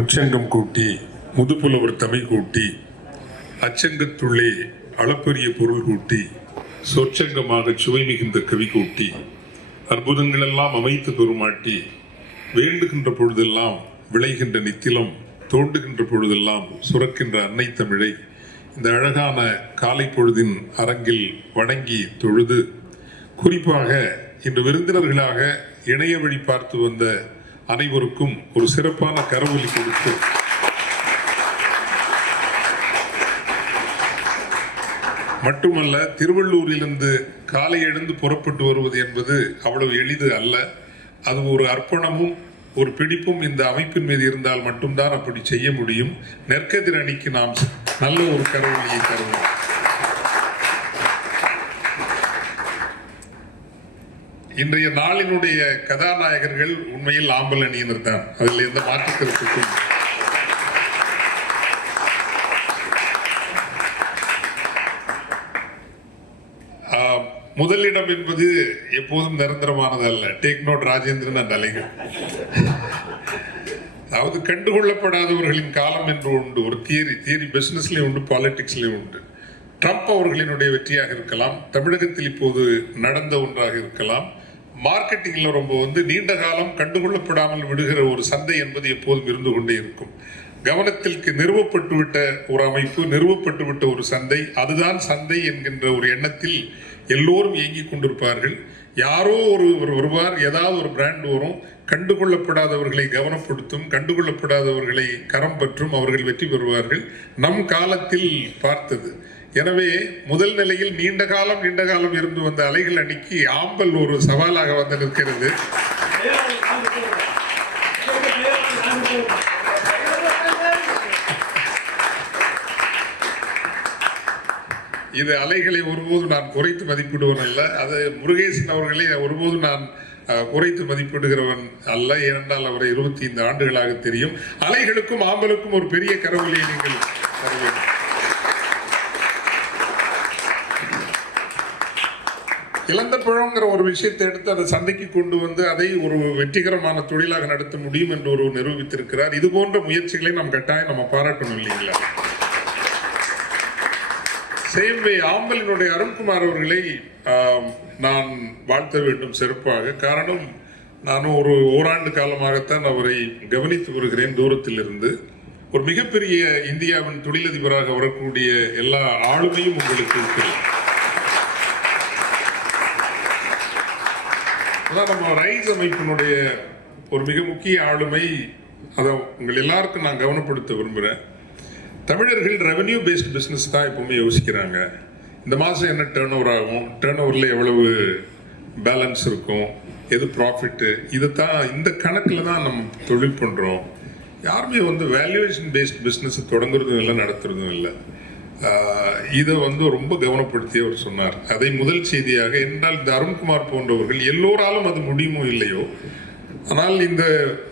அச்சங்கம் கூட்டி முதுப்புலவர் தமை கூட்டி அச்சங்கத்துள்ளே அளப்பரிய பொருள் கூட்டி சொற்சங்கமாக சுவை மிகுந்த கவி கூட்டி அற்புதங்களெல்லாம் அமைத்து பெருமாட்டி வேண்டுகின்ற பொழுதெல்லாம் விளைகின்ற நித்திலம் தோண்டுகின்ற பொழுதெல்லாம் சுரக்கின்ற அன்னை தமிழை இந்த அழகான காலை பொழுதின் அரங்கில் வணங்கி தொழுது, குறிப்பாக இன்று விருந்தினர்களாக இணைய வழி பார்த்து வந்த அனைவருக்கும் ஒரு சிறப்பான கரவொலி கொடுத்து மட்டுமல்ல, திருவள்ளூரிலிருந்து காலை எழுந்து புறப்பட்டு வருவது என்பது அவ்வளவு எளிது அல்ல. அது ஒரு அர்ப்பணமும் ஒரு பிடிப்பும் இந்த அமைப்பின் மீது இருந்தால் மட்டும்தான் அப்படி செய்ய முடியும். நெற்கதிர் அணிக்கு நாம் நல்ல ஒரு கரவொலியை தருவோம். இன்றைய நாளினுடைய கதாநாயகர்கள் உண்மையில் ஆம்பல் அணியினர் தான். அதில் எந்த மாற்று கருத்துக்கும் முதலிடம் என்பது எப்போதும் நிரந்தரமானது அல்ல. டேக் நோட் ராஜேந்திரன் அண்ட் அலைகள். அதாவது கண்டுகொள்ளப்படாதவர்களின் காலம் என்று உண்டு. ஒரு தியரி பிசினஸ்லயும் உண்டு, பாலிடிக்ஸ்லயும் உண்டு. ட்ரம்ப் அவர்களினுடைய வெற்றியாக இருக்கலாம், தமிழகத்தில் இப்போது நடந்த ஒன்றாக இருக்கலாம். மார்க்கெட்டிங்ல ரொம்ப நீண்ட காலம் கண்டுகொள்ளப்படாமல் விடுகிற ஒரு சந்தை என்பது எப்போதும் இருந்து கொண்டே இருக்கும். கவனத்திற்கு நிறுவப்பட்டுவிட்ட ஒரு அமைப்பு, நிறுவப்பட்டுவிட்ட ஒரு சந்தை, அதுதான் சந்தை என்கின்ற ஒரு எண்ணத்தில் எல்லோரும் இயங்கிக் கொண்டிருப்பார்கள். யாரோ ஒருவர் வருவார், ஏதாவது ஒரு பிராண்ட் வரும், கண்டுகொள்ளப்படாதவர்களை கவனப்படுத்தும், கண்டுகொள்ளப்படாதவர்களை கரம் பற்றும், அவர்கள் வெற்றி பெறுவார்கள். நம் காலத்தில் பார்த்தது. எனவே முதல் நிலையில் நீண்ட காலம் இருந்து வந்த அலைகள் அணிக்கு ஆம்பல் ஒரு சவாலாக வந்து நிற்கிறது. இது அலைகளை ஒருபோதும் நான் குறைத்து மதிப்பிடுவன் அல்ல. அது முருகேசன் அவர்களை ஒருபோதும் நான் குறைத்து மதிப்பிடுகிறவன் அல்ல. ஏனென்றால் அவரை 25 ஆண்டுகளாக தெரியும். அலைகளுக்கும் ஆம்பலுக்கும் ஒரு பெரிய கரவொலியை நீங்கள் தர வேண்டும். இழந்த பழங்கிற ஒரு விஷயத்தை எடுத்து அதை சந்தைக்கு கொண்டு வந்து அதை ஒரு வெற்றிகரமான தொழிலாக நடத்த முடியும் என்று ஒரு நிரூபித்திருக்கிறார். இது போன்ற முயற்சிகளை நாம் கட்டாயம் நம்ம பாராட்டணும் இல்லைங்களா? சேம்வே ஆம்பலினுடைய அருண்குமார் அவர்களை நான் வாழ்த்த வேண்டும் சிறப்பாக. காரணம், நானும் ஒரு ஓராண்டு காலமாகத்தான் அவரை கவனித்து வருகிறேன் தூரத்தில் இருந்து. ஒரு மிகப்பெரிய இந்தியாவின் தொழிலதிபராக வரக்கூடிய எல்லா ஆளுமையும் உங்களுக்கு இருக்கிறது. அதான் நம்ம ரைஸ் அமைப்பினுடைய ஒரு மிக முக்கிய ஆளுமை. அதை உங்கள் எல்லாருக்கும் நான் கவனப்படுத்த விரும்புகிறேன். தமிழர்கள் ரெவன்யூ பேஸ்ட் பிஸ்னஸ் தான் எப்பவுமே யோசிக்கிறாங்க. இந்த மாதம் என்ன டேர்ன் ஓவர் ஆகும், டேர்ன் ஓவரில் எவ்வளவு பேலன்ஸ் இருக்கும், எது ப்ராஃபிட்டு, இதைத்தான் இந்த கணக்கில் தான் நம்ம தொழில் பண்ணுறோம். யாருமே வேல்யூவேஷன் பேஸ்ட் பிஸ்னஸ் தொடங்குறதும் இல்லை, நடத்துறதும் இல்லை. இதை ரொம்ப கவனப்படுத்தி அவர் சொன்னார். அதை முதல் செய்தியாக. என்றால் இந்த அருண்குமார் போன்றவர்கள் எல்லோராலும் அது முடியுமோ இல்லையோ, ஆனால்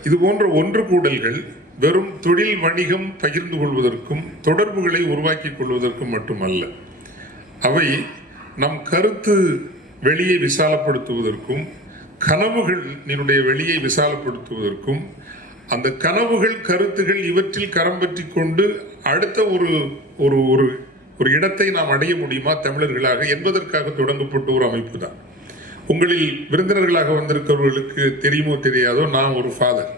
இது போன்ற ஒன்று கூடல்கள் வெறும் தொழில் வணிகம் பகிர்ந்து கொள்வதற்கும் தொடர்புகளை உருவாக்கிக் கொள்வதற்கும் மட்டுமல்ல, அவை நம் கருத்து வெளியை விசாலப்படுத்துவதற்கும், கனவுகளினுடைய வெளியை விசாலப்படுத்துவதற்கும், அந்த கனவுகள் கருத்துகள் இவற்றில் கரம் பற்றி கொண்டு அடுத்த ஒரு இடத்தை நாம் அடைய முடியுமா தமிழர்களாக என்பதற்காக தொடங்கப்பட்ட ஒரு அமைப்பு தான். உங்களில் விருந்தினர்களாக வந்திருக்கிறவர்களுக்கு தெரியுமோ தெரியாதோ, நான் ஒரு ஃபாதர்,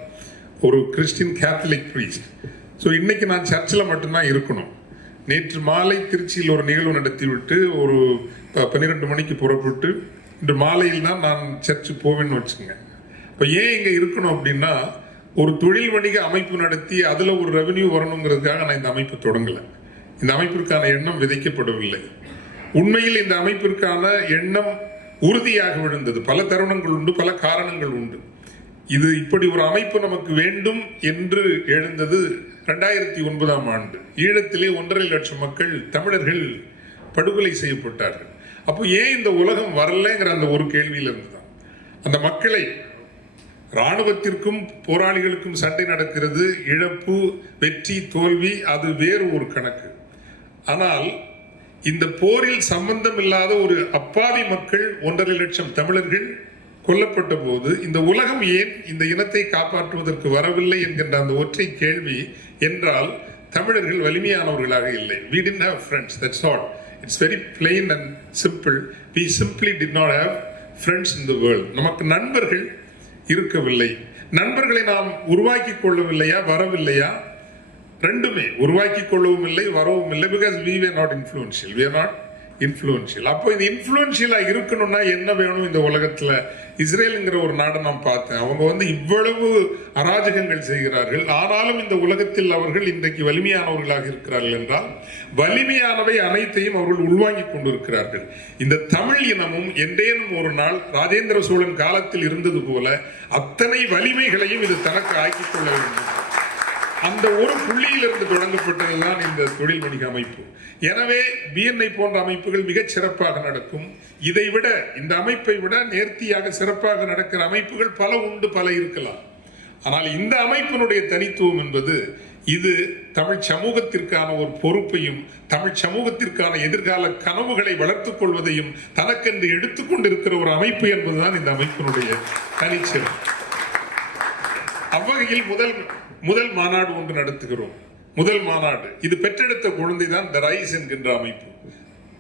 ஒரு கிறிஸ்டின் கேத்தலிக் பிரீஸ்ட். ஸோ இன்னைக்கு நான் சர்ச்சில் மட்டும்தான் இருக்கணும். நேற்று மாலை திருச்சியில் ஒரு நிகழ்வு நடத்திவிட்டு ஒரு 12 மணிக்கு புறப்பட்டு இன்று மாலையில் தான் நான் சர்ச்சு போவேன்னு வச்சுங்க. இப்போ ஏன் இங்கே இருக்கணும் அப்படின்னா, ஒரு தொழில் வணிக அமைப்பு நடத்தி அதில் ஒரு ரெவன்யூ வரணுங்கிறதுக்காக நான் இந்த அமைப்பு தொடங்கலை. இந்த அமைப்பிற்கான எண்ணம் விதைக்கப்படவில்லை. உண்மையில் இந்த அமைப்பிற்கான எண்ணம் உறுதியாக விழுந்தது. பல தருணங்கள் உண்டு, பல காரணங்கள் உண்டு. இது இப்படி ஒரு அமைப்பு நமக்கு வேண்டும் என்று எழுந்தது 2009ஆம் ஆண்டு. ஈழத்திலே 1.5 லட்சம் மக்கள் தமிழர்கள் படுகொலை செய்யப்பட்டார்கள். அப்போ ஏன் இந்த உலகம் வரலைங்கிற அந்த ஒரு கேள்வியிலிருந்து தான் அந்த மக்களை, இராணுவத்திற்கும் போராளிகளுக்கும் சண்டை நடக்கிறது, இழப்பு, வெற்றி, தோல்வி, அது வேறு ஒரு கணக்கு. ஆனால் இந்த போரில் சம்பந்தம் இல்லாத ஒரு அப்பாவி மக்கள் 1.5 லட்சம் தமிழர்கள் கொல்லப்பட்ட போது இந்த உலகம் ஏன் இந்த இனத்தை காப்பாற்றுவதற்கு வரவில்லை என்கின்ற அந்த ஒற்றை கேள்வி என்றால் தமிழர்கள் வலிமையானவர்களாக இல்லை. We didn't have friends, that's all. It's very plain and simple. We simply did not have friends in the world. நமக்கு நண்பர்கள் இருக்கவில்லை. நண்பர்களை நாம் உருவாக்கி கொள்ளவில்லையா, வரவில்லையா? ரெண்டுமே, உருவாக்கி கொள்ளவும் இல்லை, வரவும் இல்லை. Because we were not influential. We are not influential. அப்போ இது இன்ஃப்ளூயன்ஷியலா இருக்கணும்னா என்ன வேணும் இந்த உலகத்துல? இஸ்ரேலுங்கிற ஒரு நாடை நான் பார்த்தேன். அவங்க இவ்வளவு அராஜகங்கள் செய்கிறார்கள். ஆனாலும் இந்த உலகத்தில் அவர்கள் இன்றைக்கு வலிமையானவர்களாக இருக்கிறார்கள் என்றால் வலிமையானவை அனைத்தையும் அவர்கள் உள்வாங்கிக் கொண்டிருக்கிறார்கள். இந்த தமிழ் இனமும் என்றேனும் ஒரு நாள் ராஜேந்திர சோழன் காலத்தில் இருந்தது போல அத்தனை வலிமைகளையும் இது தனக்கு ஆக்கிக் கொள்ள வேண்டும். அந்த ஒரு புள்ளியிலிருந்து தொடங்கப்பட்டதுதான் இந்த தொழில் வணிக அமைப்பு. எனவே பிஎன்ஐ போன்ற அமைப்புகள் மிகச் சிறப்பாக நடக்கும். இதை விட, இந்த அமைப்பை விட நேர்த்தியாக சிறப்பாக நடக்கிற அமைப்புகள் பல உண்டு, பல இருக்கலாம். ஆனால் இந்த அமைப்பினுடைய தனித்துவம் என்பது இது தமிழ் சமூகத்திற்கான ஒரு பொறுப்பையும் தமிழ் சமூகத்திற்கான எதிர்கால கனவுகளை வளர்த்துக் கொள்வதையும் தனக்கென்று எடுத்துக்கொண்டிருக்கிற ஒரு அமைப்பு என்பதுதான் இந்த அமைப்பினுடைய தனிச்சிறப்பு. அவ்வகையில் முதல் மாநாடு ஒன்று நடத்துகிறோம். முதல் மாநாடு இது பெற்றெடுத்த குழந்தைதான் த ரைஸ் என்கின்ற அமைப்பு.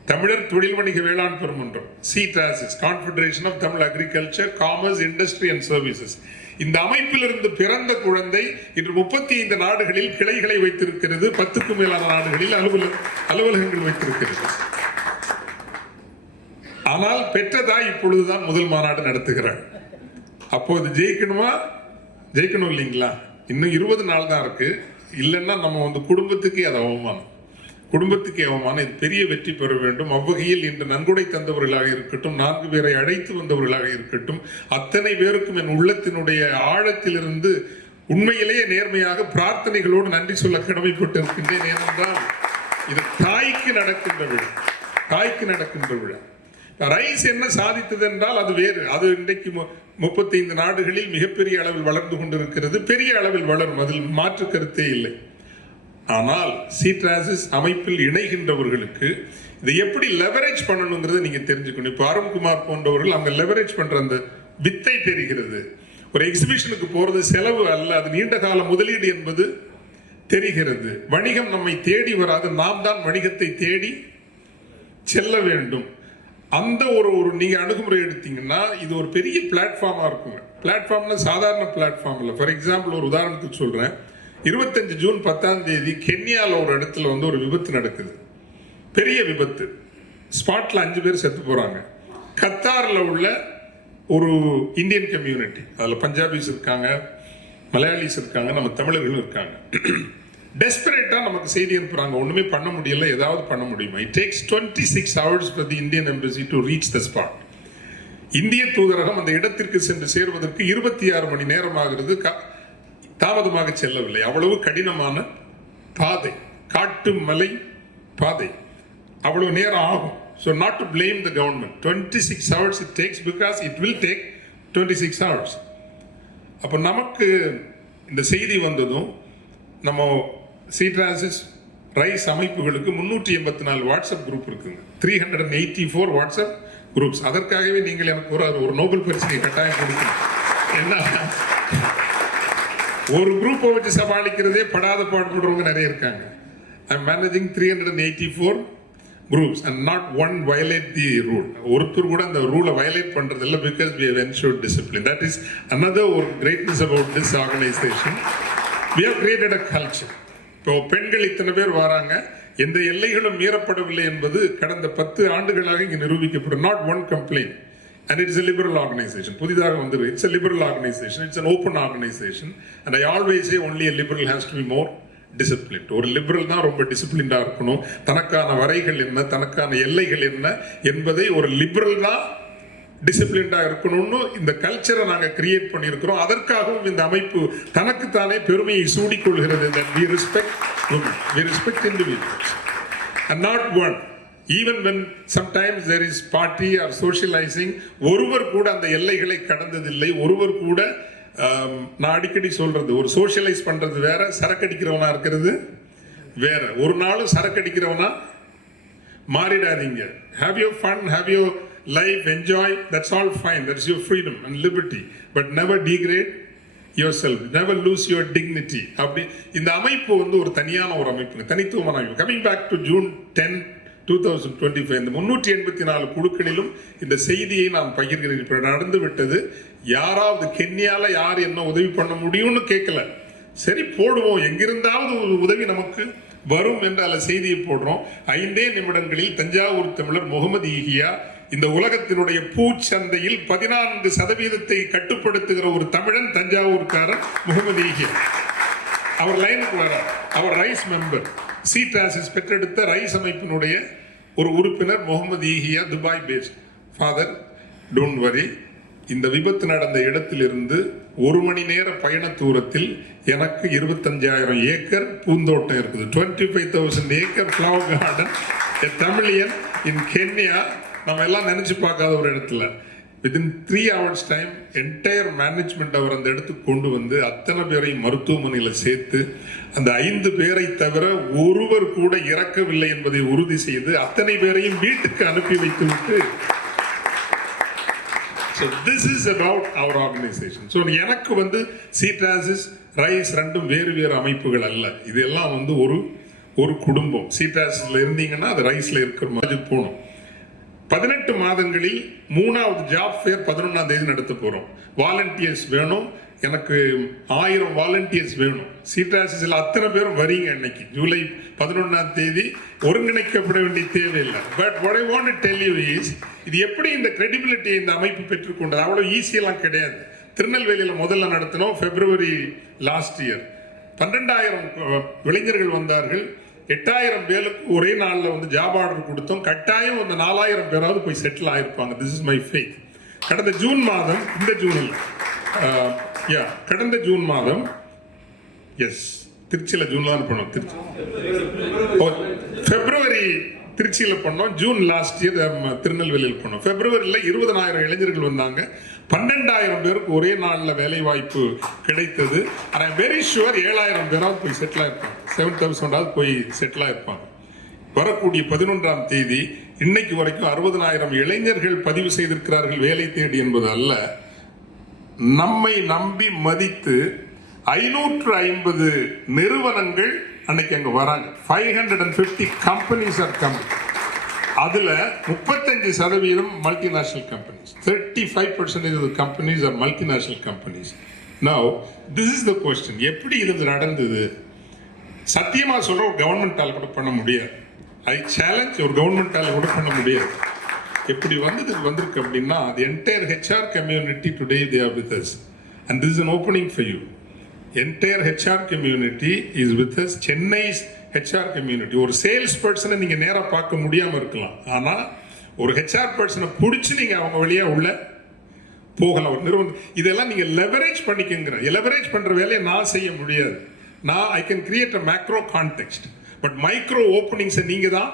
தமிழர் தொழில் வணிக வேளாண் பெருமன்றம், CTASIS, confederation of Tamil agriculture, commerce, industry and services. இந்த அமைப்பிலிருந்து பிறந்த குழந்தை இன்று 35 நாடுகளில் கிளைகளை வைத்திருக்கிறது. 10க்கும் மேலான நாடுகளில் அலுவலகங்கள் வைத்திருக்கிறது. ஆனால் பெற்றதாய் இப்பொழுதுதான் முதல் மாநாடு நடத்துகிறார். அப்போது ஜெயிக்கணும் இல்லைங்களா? இன்னும் 20 நாள் தான் இருக்கு. இல்லைன்னா நம்ம குடும்பத்துக்கே அது அவமானம், குடும்பத்துக்கே அவமானம். இது பெரிய வெற்றி பெற வேண்டும். அவ்வகையில் இன்று நன்கொடை தந்தவர்களாக இருக்கட்டும், 4 பேரை அழைத்து வந்தவர்களாக இருக்கட்டும், அத்தனை பேருக்கும் என் உள்ளத்தினுடைய ஆழத்திலிருந்து உண்மையிலேயே நேர்மையாக பிரார்த்தனைகளோடு நன்றி சொல்ல கடமைப்பட்டு இருக்கின்றேன். ஏனென்றால் இது தாய்க்கு நடக்கின்ற விழா, தாய்க்கு நடக்கின்ற விழா. ரைஸ் என்ன சாதித்தது என்றால் அது வேறு. அது இன்றைக்கு 35 நாடுகளில் மிகப்பெரிய அளவில் வளர்ந்து கொண்டிருக்கிறது. பெரிய அளவில் வளரும், அதில் மாற்று கருத்தே இல்லை. ஆனால் CTASIS அமைப்பில் இணைகின்றவர்களுக்கு இதை எப்படி லெவரேஜ் பண்ணணுங்கிறத நீங்க தெரிஞ்சுக்கணும். இப்போ அருண்குமார் போன்றவர்கள் அவங்க லெவரேஜ் பண்ற அந்த வித்தை தெரிகிறது. ஒரு எக்ஸிபிஷனுக்கு போறது செலவு அல்ல, அது நீண்ட கால முதலீடு என்பது தெரிகிறது. வணிகம் நம்மை தேடி வராது, நாம் தான் வணிகத்தை தேடி செல்ல வேண்டும். அந்த ஒரு நீங்க அணுகுமுறை எடுத்தீங்கன்னா இது ஒரு பெரிய பிளாட்ஃபார்மா இருக்குங்க. பிளாட்ஃபார்ம்னா சாதாரண பிளாட்ஃபார்ம் இல்லை. ஃபார் எக்ஸாம்பிள் ஒரு உதாரணத்துக்கு சொல்றேன். 25 ஜூன் 10ஆம் தேதி கென்யால ஒரு இடத்துல ஒரு விபத்து நடக்குது, பெரிய விபத்து. ஸ்பாட்ல 5 பேர் செத்து போறாங்க. கத்தார்ல உள்ள ஒரு இந்தியன் கம்யூனிட்டி, அதுல பஞ்சாபிஸ் இருக்காங்க, மலையாளிஸ் இருக்காங்க, நம்ம தமிழர்களும் இருக்காங்க. டெஸ்பரேட்டா நமக்கு செய்தி அனுப்புறாங்க, ஒண்ணுமே பண்ண முடியல, ஏதாவது பண்ண முடியுமா? It takes 26 hours for the Indian embassy to reach the spot. இந்திய தூதரகம் அந்த இடத்திற்கு சென்று சேர்வதற்கு 26 மணி நேரம் ஆகிறது. தாமதமாக செல்லவில்லை. அவ்வளவு கடினமான பாதை, காட்டு மலை பாதை, அவ்வளவு நேரம் ஆகும். So not to blame the government. 26 hours it takes because it will take 26 hours. அப்ப நமக்கு இந்த செய்தி வந்ததும் நம்ம CTASIS ரைஸ் அமைப்புகளுக்கு 384 வாட்ஸ்அப் குரூப் இருக்குங்க. 384 வாட்ஸ்அப் குரூப்ஸ். அதற்காகவே நீங்கள் எனக்கு ஒரு நோபல் பரிசை கட்டாயம் கொடுக்கணும். என்ன, ஒரு குரூப்பை வச்சு சமாளிக்கிறதே படாத பாடுபடுறவங்க நிறைய இருக்காங்க. I am managing 384 groups and not one violate the rule. ஒருத்தர் கூட அந்த ரூலை வயலேட் பண்றது இல்லை. because we have ensured discipline. That is another greatness about this organization. We have created a culture. இப்போ பெண்கள் இத்தனை பேர் வராங்க, எந்த எல்லைகளும் மீறப்படவில்லை என்பது கடந்த 10 ஆண்டுகளாக இங்கு நிரூபிக்கப்படும். not one complaint. And it is a liberal organization. புதிதாக வந்தது. It's a liberal organization. It's an open organization. And I always say only a liberal has to be more disciplined. ஒரு லிபரல் தான் ரொம்ப டிசிப்ளின்டா இருக்கணும். தனக்கான வரைகள் என்ன, தனக்கான எல்லைகள் என்ன என்பதை ஒரு லிபரல் தான் டிசிப்ளின்டா இருக்கணும்னு இந்த கல்ச்சரை நாங்க கிரியேட் பண்ணியிருக்கிறோம். அதற்காகவும் இந்த அமைப்பு தனக்குத்தானே பெருமையை சூடிக்கொள்கிறது. that we respect women, we respect individuals and not one. Even when sometimes there is party or socializing, ஒருவர் கூட அந்த எல்லைகளை கடந்ததில்லை. ஒருவர் கூட, நான் அடிக்கடி சொல்றது, ஒரு சோஷியலைஸ் பண்றது வேற, சரக்கடிக்கிறவனா இருக்கிறது வேற. ஒரு நாளும் சரக்கடிக்கிறவனா மாறிடாதீங்க. have your fun, have your life, enjoy, that's all fine. That's your freedom and liberty. But never degrade yourself, never lose your dignity. அப்படி இந்த அமைப்பு வந்து ஒரு தனியான ஒரு அமைப்பு, தனித்துவமான அமைப்பு. Coming back to June 10, 2025, இந்த 384 குழுக்களிலும் இந்த செய்தியை நான் பகிர்கிறேன். இப்போ நடந்து விட்டது. யாராவது கென்யால யார் என்ன உதவி பண்ண முடியும்னு கேட்கல. சரி போடுவோம், எங்கிருந்தாவது ஒரு உதவி நமக்கு வரும் என்ற அல்ல செய்தியை போடுறோம். 5 நிமிடங்களில் தஞ்சாவூர் தமிழர் முகமது ஈகியா இந்த உலகத்தினுடைய பூச்சந்தையில் 14% கட்டுப்படுத்துகிற ஒரு தமிழன் தஞ்சாவூர்காரன் முகமது ஈகியா. அவர் லைனுக்கு வர, அவர் ரைஸ் மெம்பர், சிடாசிஸ் பெற்றெடுத்த ரைஸ் அமைப்பினுடைய ஒரு உறுப்பினர் முகமது ஈகியா, Dubai based. Father, don't worry, இந்த விபத்து நடந்த இடத்திலிருந்து 1 மணி நேர பயண தூரத்தில் எனக்கு 25,000 ஏக்கர் பூந்தோட்டம் இருக்குது. 25,000 acre flower garden, Tamilian in Kenya. நம்ம எல்லாம் நினைச்சு பார்க்காத ஒரு இடத்துல within 3 hours time entire management அவர் அந்த இடத்துக்கு கொண்டு வந்து அத்தனை பேரையும் மருத்துவமனையில் சேர்த்து அந்த 5 பேரை தவிர ஒருவர் கூட இறக்கவில்லை என்பதை உறுதி செய்து அத்தனை பேரையும் வீட்டுக்கு அனுப்பி வைத்துவிட்டு. So this is about our organization. So எனக்கு வந்து சிடாசிஸ், ரைஸ் ரெண்டும் வேறு வேறு அமைப்புகள் அல்ல. இதெல்லாம் வந்து ஒரு குடும்பம். சிடாசிஸ்ல இருந்தீங்கன்னா அது ரைஸ்ல இருக்கிற மாதிரி போகணும். 18 மாதங்களில் 3வது ஜாப் ஃபேர் 11ஆம் தேதி நடத்த போறோம். வாலண்டியர்ஸ் வேணும், எனக்கு 1000 வாலண்டியர்ஸ் வேணும். சிடாசிஸ்ல அத்தனை பேரும் வரீங்க. இன்னைக்கு ஜூலை 11ஆம் தேதி ஒருங்கிணைக்கப்பட வேண்டிய தேவையில்லை. But what I want to tell you is, இது எப்படி இந்த கிரெடிபிலிட்டி இந்த அமைப்பு பெற்றுக்கொண்டது? அவ்வளவு ஈஸியெல்லாம் கிடையாது. திருநெல்வேலியில் முதல்ல நடத்தினோம் February லாஸ்ட் இயர். 12,000 இளைஞர்கள் வந்தார்கள். 8,000 பேருக்கு ஒரே நாளில் வந்து ஜாப் ஆர்டர் கொடுத்தோம். கட்டாயம் அந்த 4,000 பேராவது போய் செட்டில் ஆயிருப்பாங்க. This is my faith. கடந்த ஜூன் மாதம், இந்த ஜூனில் கடந்த ஜூன் மாதம், எஸ் திருச்சியில் ஜூன்ல தான் பண்ணோம். திருச்சி February திருச்சியில் பண்ணோம். ஜூன் லாஸ்ட் இயர் திருநெல்வேலியில் பண்ணோம். Februaryல 20,000 இளைஞர்கள் வந்தாங்க. 12,000 பேருக்கு ஒரே நாளில் வேலை வாய்ப்பு கிடைத்தது. ஐ எம் வெரி ஷுவர் 7,000 பேராவது போய் செட்டில் ஆயிருப்பாங்க. 7,000 போய் செட்டில் ஆயிருப்பாங்க. வரக்கூடிய 11ஆம் தேதி இன்னைக்கு வரைக்கும் 60,000 இளைஞர்கள் பதிவு செய்திருக்கிறார்கள் வேலை தேடி என்பது அல்ல. நம்மை நம்பி மதித்து 550 நிறுவனங்கள் அன்னைக்கு அங்க வராங்க. 550 கம்பெனிஸ் ஆர் கமிங். அதுல 35% multinational companies, 35% of the companies are multinational companies. Now this is the question, எப்படி இது நடந்தது? சத்தியமா சொல்ற ஒரு கவர்மெண்டால கூட பண்ண முடியாது. ஐ சேலஞ்ச், ஒரு கவர்மெண்டால கூட பண்ண முடியாது. எப்படி வந்திருக்கு அப்படின்னா, the entire HR community today they are with us, and this is an opening for you. Entire HR community is with us. Chennai's HR community. ஒரு சேல்ஸ் பர்சனை நீங்க நேரா பார்க்க முடியாம இருக்கலாம், ஆனா ஒரு HR பர்சனை பிடிச்சி நீங்க அவங்க வழியா உள்ள போகலாம். ஒரு நிறுவனம் இதெல்லாம் நீங்க லெவரேஜ் பண்ணிக்கங்க. லெவரேஜ் பண்ற வேலையை நான் செய்ய முடியாது. I can create a macro context, but micro openings நீங்க தான்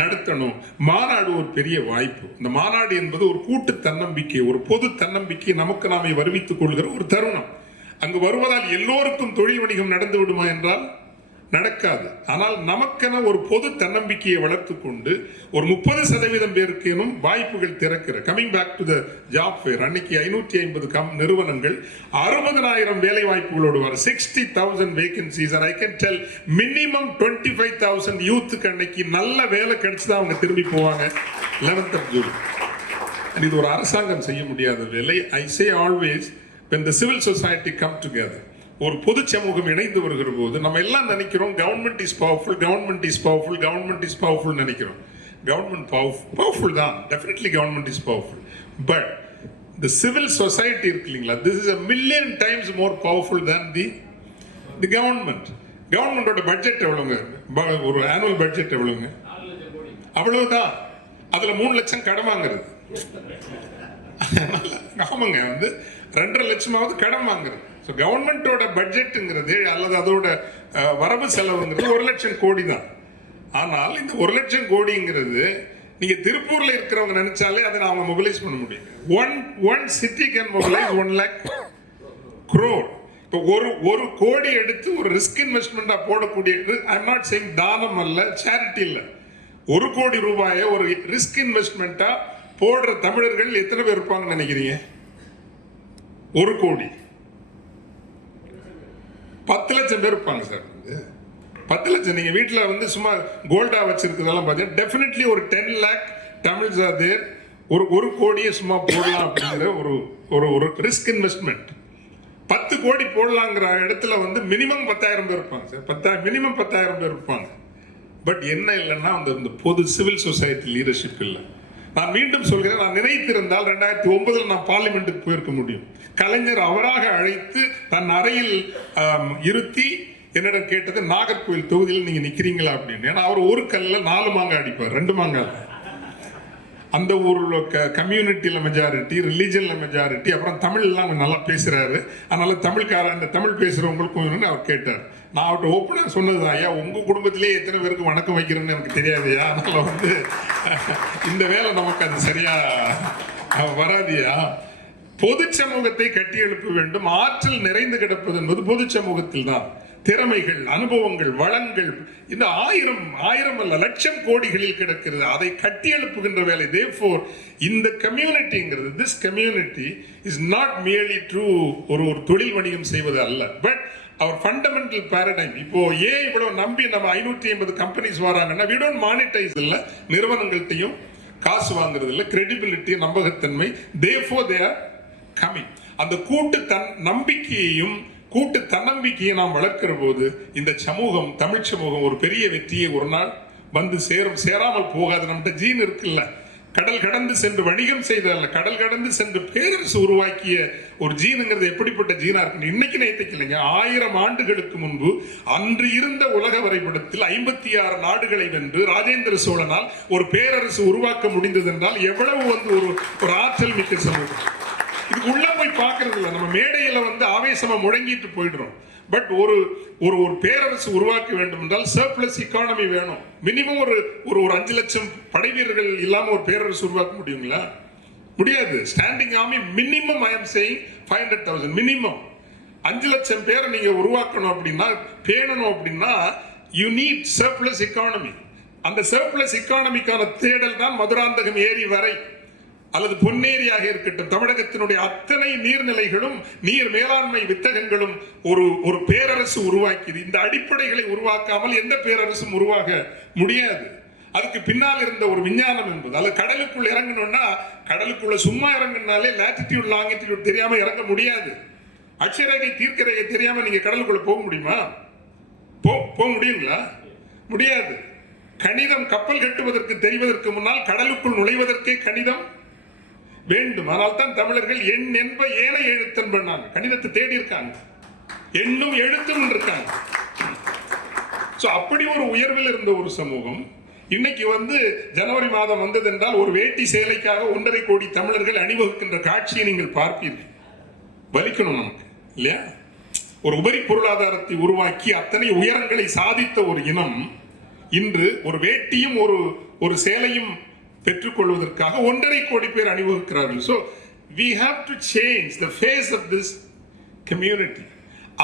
நடத்தணும். மாநாடு ஒரு பெரிய வாய்ப்பு. இந்த மாநாடு என்பது ஒரு கூட்டு தன்னம்பிக்கை, ஒரு பொது தன்னம்பிக்கை, நமக்கு நாமே வருவித்துக் கொள்கிற ஒரு தருணம். அங்கு வருவதால் எல்லோருக்கும் தொழில் வணிகம் நடந்து விடுமா என்றால் நடக்காது. ஆனால் நமக்கென ஒரு பொது தன்னம்பிக்கையை வளர்த்து கொண்டு ஒரு 30% பேருக்கேனும் வாய்ப்புகள் திறக்கிற. Coming back to the job fair, அன்னைக்கு 550 நிறுவனங்கள் 60,000 வேலை வாய்ப்புகளோடு வர 60,000 vacancies. I can tell minimum 25,000 யூத்துக்கு அன்னைக்கு நல்ல வேலை கிடைச்சுதான் அவங்க திரும்பி போவாங்க 11th of June. இது ஒரு அரசாங்கம் செய்ய முடியாத வேலை. ஐ சே always, when the civil society come together, ஒரு பொது சமூகம் இணைந்து வருகிற போது நம்ம எல்லாம் நினைக்கிறோம் government is powerful, government is powerful, government is powerful நினைக்கிறோம். கவர்மெண்ட் பவர்ஃபுல் தான், definitely government is powerful. But the civil society இருக்கு இல்லைங்களா, this is a million times more powerful than the government. கவர்மெண்டோட பட்ஜெட் எவ்வளவுங்க? ஒரு ஆனுவல் பட்ஜெட் எவ்வளவுங்க? அவ்வளவுதான். அதுல 3 லட்சம் கடன் வாங்குறது. ஆமாங்க, 2.5 லட்சமாவது கடன் வாங்குறது. ஸோ கவர்மெண்டோட பட்ஜெட்டுங்கிறது அல்லது அதோட வரவு செலவுங்கிறது 1 லட்சம் கோடி தான். ஆனால் இந்த 1 லட்சம் கோடிங்கிறது நீங்க திருப்பூர்ல இருக்கிறவங்க நினைச்சாலே அதை நாம மொபிலைஸ் பண்ண முடியும். One city can mobilise 1 lakh crore. இப்போ ஒரு கோடி எடுத்து ஒரு ரிஸ்க் இன்வெஸ்ட்மெண்டா போடக்கூடியது. ஐ எம் நாட் சேயிங் தானம் அல்ல, சேரிட்டி இல்ல. 1 கோடி ரூபாயை ஒரு ரிஸ்க் இன்வெஸ்ட்மெண்டா போடுற தமிழர்கள் எத்தனை பேர் இருப்பாங்கன்னு நினைக்கிறீங்க? 1 கோடி. 10 லட்சம் பேர் இருப்பாங்க சார். 10 லட்சம் நீங்க வீட்டில் சும்மா கோல்டா வச்சிருக்கிறதெல்லாம் பார்த்தீங்கன்னா டெஃபினெட்லி ஒரு 10 lakh தமிழ்ஸ் ஆர் தேர். ஒரு கோடியை சும்மா போடலாம் அப்படிங்கிற ஒரு ரிஸ்க் இன்வெஸ்ட்மெண்ட். 10 கோடி போடலாங்கிற இடத்துல மினிமம் 10,000 பேர் இருப்பாங்க சார். மினிமம் 10,000 பேர் இருப்பாங்க. பட் என்ன இல்லைன்னா அந்த பொது சிவில் சொசைட்டி லீடர்ஷிப் இல்லை. நான் மீண்டும் சொல்கிறேன், நான் நினைத்திருந்தால் 2009 நான் பார்லிமெண்ட்டுக்கு போயிருக்க முடியும். கலைஞர் அவராக அழைத்து தன் அறையில் இருத்தி என்னிடம் கேட்டது, நாகர்கோவில் தொகுதியில் நீங்க நிக்கிறீங்களா அப்படின்னு. ஏன்னா அவர் ஒரு கல்ல 4 மாங்காய் அடிப்பார், 2 மாங்காய். அந்த ஊர்ல கம்யூனிட்டியில மெஜாரிட்டி, ரிலீஜன்ல மெஜாரிட்டி, அப்புறம் தமிழ் எல்லாம் நல்லா பேசுறாரு. அதனால அந்த தமிழ் பேசுறவங்களுக்கும் அவர் கேட்டார். நான் அவர்கிட்ட ஓப்பனா சொன்னதுதான், ஐயா உங்க குடும்பத்திலேயே எத்தனை பேருக்கு வணக்கம் வைக்கிறேன்னு எனக்கு தெரியாதுயா, அதனால இந்த வேலை நமக்கு அது சரியா வராதியா. பொது சமூகத்தை கட்டி எழுப்ப வேண்டும். ஆற்றல் நிறைந்து கிடப்பது என்பது பொது சமூகத்தில் தான். திறமைகள், அனுபவங்கள், வளங்கள் இந்த ஆயிரம் அல்ல லட்சம் கோடிகளில் கிடக்கிறது. அதை கட்டி எழுப்புகின்ற வேலை. Therefore இந்த கம்யூனிட்டிங்கிறது, this community is not merely true ஒரு தொழில் வணிகம் செய்வது அல்ல, பட் அவர் ஃபண்டமெண்டல் பேரடைம். இப்போ ஏன் இவ்வளவு நம்பி நம்ம 550 கம்பெனிஸ் வராங்கன்னா, we don't monetize இல்ல, நிறுவனங்கள்ட்டையும் காசு வாங்குறது இல்ல, கிரெடிபிலிட்டி, நம்பகத்தன்மை. Therefore they are coming. அந்த கூட்டு நம்பிக்கையையும் கூட்டு தன்னம்பிக்கையை நாம் வளர்க்கிற போது இந்த சமூகம், தமிழ் சமூகம் ஒரு பெரிய வெற்றியை ஒரு நாள் சேராமல் போகாது. நம்மகிட்ட ஜீன் இருக்குல்ல, கடல் கடந்து சென்று வணிகம் செய்தல்ல, கடல் கடந்து சென்று பேரரசு உருவாக்கிய ஒரு ஜீனுங்கிறது எப்படிப்பட்ட ஜீனா இருக்கு. இன்னைக்கு நேற்றுக்கு இல்லைங்க, 1000 ஆண்டுகளுக்கு முன்பு அன்று இருந்த உலக வரைபடத்தில் 56 நாடுகளை வென்று ராஜேந்திர சோழனால் ஒரு பேரரசு உருவாக்க முடிந்தது என்றால் எவ்வளவு ஒரு ஆற்றல் மிக்க சமூகம். இதுக்கு உள்ள போய் பார்க்கறது இல்லை. நம்ம மேடையில ஆவேசமா முழங்கிட்டு போயிடுறோம். பட் ஒரு பேரரசு உருவாக்க வேண்டும் என்றால் சர்ப்ளஸ் எக்கானமி வேணும். மினிமம் ஒரு 5 லட்சம் படை வீரர்கள் இல்லாம ஒரு பேரரசு உருவாக்க முடியுங்களா? முடியாது. Standing army minimum, I am saying 500,000 minimum. 5 லட்சம் பேரை நீங்க உருவாக்கணும் அப்படின்னா, பேணணும் அப்படின்னா, யூ நீட் சர்ப்ளஸ் எக்கானமி. அந்த சர்ப்ளஸ் எக்கானமிக்கான தேடல் தான் மதுராந்தகம் ஏரி வரை அல்லது பொன்னேரியாக இருக்கட்டும், தமிழகத்தினுடைய அத்தனை நீர்நிலைகளும் நீர் மேலாண்மை வித்தகங்களும் ஒரு பேரரசு உருவாக்கியது. இந்த அடிப்படைகளை உருவாக்காமல் எந்த பேரரசும் உருவாக முடியாது. அதுக்கு பின்னால் இருந்த ஒரு விஞ்ஞானம் என்பது, அல்லது கடலுக்குள் இறங்கணும்னா, கடலுக்குள்ள சும்மா இறங்கினாலே லாட்டிடியூட் லாங்கிடியூட் தெரியாம இறங்க முடியாது. அட்சரேகை தீர்க்கரேகை தெரியாம நீங்க கடலுக்குள்ள போக முடியுமா? போக முடியுங்களா? முடியாது. கணிதம் கப்பல் கட்டுவதற்கு தெரிவதற்கு முன்னால் கடலுக்குள் நுழைவதற்கே கணிதம் வேண்டும். ஆனால் தான் தமிழர்கள் எண் என்ப ஏனை எழுத்தன் பண்ணாங்க. கணிதத்தை தேடி இருக்காங்க, எண்ணும் எழுத்தும் இருக்காங்க. அப்படி ஒரு உயர்வில் இருந்த ஒரு சமூகம் இன்னைக்கு ஜனவரி மாதம் வந்தது என்றால் ஒரு வேட்டி சேலைக்காக 1.5 கோடி தமிழர்கள் அணிவகுக்கின்ற காட்சியை நீங்கள் பார்ப்பீர்கள். வலிக்கணும் நமக்கு இல்லையா? ஒரு உபரி பொருளாதாரத்தை உருவாக்கி அத்தனை உயரங்களை சாதித்த ஒரு இனம் இன்று ஒரு வேட்டியும் ஒரு சேலையும் பெற்றுக்கொள்வதற்காக 1.5 கோடி பேர் அணிவகுக்கிறார்கள். So we have to change the face of this community.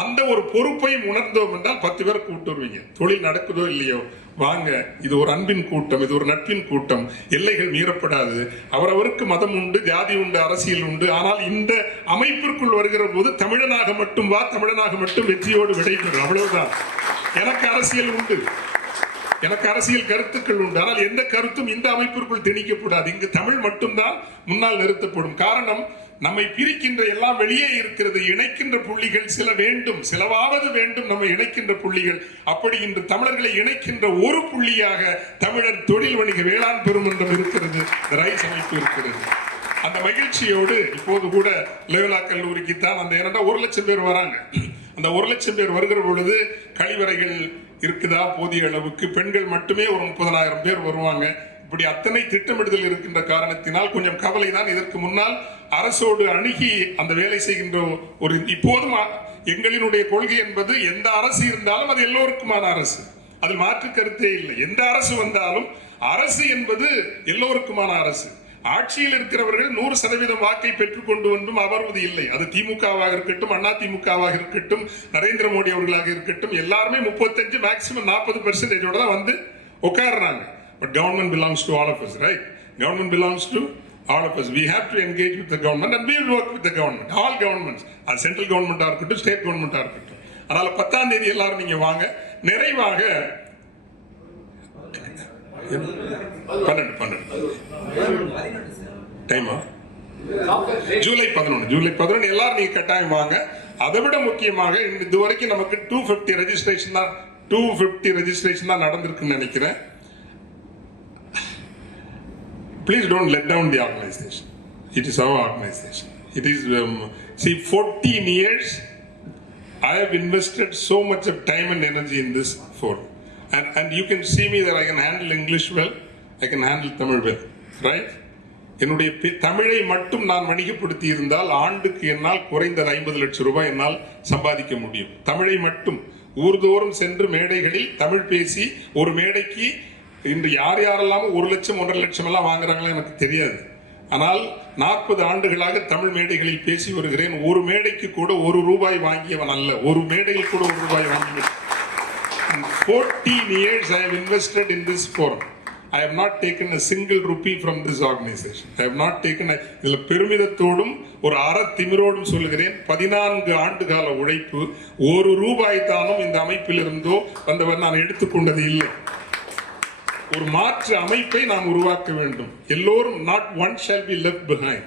அந்த ஒரு பொறுப்பை உணர்ந்தோம் என்றால் 10 பேர் கூட்டு வருவீங்க. தொழில் நடக்குதோ இல்லையோ, வாங்க, இது ஒரு அன்பின் கூட்டம், இது ஒரு நட்பின் கூட்டம், எல்லைகள் மீறப்படாது, அவரவருக்கு மதம் உண்டு, ஜாதி உண்டு, அரசியல் உண்டு. ஆனால் இந்த அமைப்பிற்குள் வருகிற போது தமிழனாக மட்டும் வா, தமிழனாக மட்டும் வெற்றியோடு விடைபெறும், அவ்வளவுதான். எனக்கு அரசியல் உண்டு, எனக்கு அரசியல் கருத்துக்கள் உண்டு, ஆனால் எந்த கருத்தும் இந்த அமைப்பிற்குள் திணிக்கப்படாது. இங்கு தமிழ் மட்டும்தான் முன்னால் நிறுத்தப்படும். காரணம், நம்மை பிரிக்கின்ற எல்லாம் வெளியே இருக்கிறது. இணைக்கின்ற புள்ளிகள் சில வேண்டும், சிலவாவது வேண்டும் நம்மை இணைக்கின்ற புள்ளிகள். அப்படி இன்று தமிழர்களை இணைக்கின்ற ஒரு புள்ளியாக தமிழர் தொழில் வணிக வேளாண் பெருமன்றம் இருக்கிறது, ரைஸ் அமைப்பு இருக்கிறது. அந்த மகிழ்ச்சியோடு இப்போது கூட லயோலா கல்லூரிக்கு தான் அந்த 1 லட்சம் பேர் வராங்க. அந்த 1 லட்சம் பேர் வருகிற பொழுது கழிவறைகள் இருக்குதா போதிய அளவுக்கு? பெண்கள் மட்டுமே ஒரு 30,000 பேர் வருவாங்க. இப்படி அத்தனை திட்டமிடுதல் இருக்கின்ற காரணத்தினால் கொஞ்சம் கவலை தான். இதற்கு முன்னால் அரசோடு அணுகி அந்த வேலை செய்கின்ற இப்போதும் எங்களினுடைய கொள்கை என்பது, எந்த அரசு இருந்தாலும் அது எல்லோருக்குமான அரசு, அதில் மாற்று கருத்தே இல்லை. எந்த அரசு வந்தாலும் அரசு என்பது எல்லோருக்குமான அரசு. ஆட்சியில் இருக்கிறவர்கள் 100% வாக்கை பெற்றுக் கொண்டு வந்தும் அமர்வது இல்லை. அது திமுகவாக இருக்கட்டும், அண்ணா திமுகவாக இருக்கட்டும், நரேந்திர மோடி அவர்களாக இருக்கட்டும், எல்லாருமே 35 மேக்சிமம் 40% தான் உட்கார்றாங்க. But government belongs to all of us, right? Government belongs to All of us, we have to engage with the government and we will work with the government. All governments, central government இருக்கட்டும், state government இருக்கட்டும். அதனால 10ஆம் தேதி எல்லாரும் நீங்க வாங்க. நிறைவாக 12 டைமா ஜூலை 11 எல்லாரும் நீங்க கட்டாயம் வாங்க. அதை விட முக்கியமாக இதுவரைக்கும் நமக்கு 250 ரெஜிஸ்ட்ரேஷன் தான் நடந்திருக்குன்னு நினைக்கிறேன். Please don't let down the organization. It is our organization. It is, see, 14 years I have invested so much of time and energy in this forum. And you can see me that I can handle English well, I can handle Tamil well, right? என்னுடைய தமிழை மட்டும் நான் வணிகப்படுத்தி இருந்தால் ஆண்டுக்கு என்னால் குறைந்தது 50 லட்சம் ரூபாய் என்னால் சம்பாதிக்க முடியும். தமிழை மட்டும் ஊர்தோறும் சென்று மேடைகளில் தமிழ் பேசி, ஒரு மேடைக்கு இன்று யாரெல்லாம் 1 லட்சம் 1.5 லட்சம் எல்லாம் வாங்குறாங்களோ எனக்கு தெரியாது. ஆனால் 40 ஆண்டுகளாக தமிழ் மேடைகளில் பேசி வருகிறேன். ஒரு மேடைக்கு கூட 1 ரூபாய் வாங்கியவன் அல்ல. ஒரு மேடையில் கூட 1 ரூபாய் வாங்கியவன். 14 years I have invested in this forum. I have not taken a single rupee from this organization. I have not taken இதுல பெருமிதத்தோடும் ஒரு திமிரோடும் சொல்லுகிறேன். 14 ஆண்டு கால உழைப்பு, 1 ரூபாய் தானும் இந்த அமைப்பில் இருந்தோ வந்தவர் நான் எடுத்துக்கொண்டது இல்லை. ஒரு மாற்று அமைப்பை நாம் உருவாக்க வேண்டும். எல்லோரும் not one shall be left behind.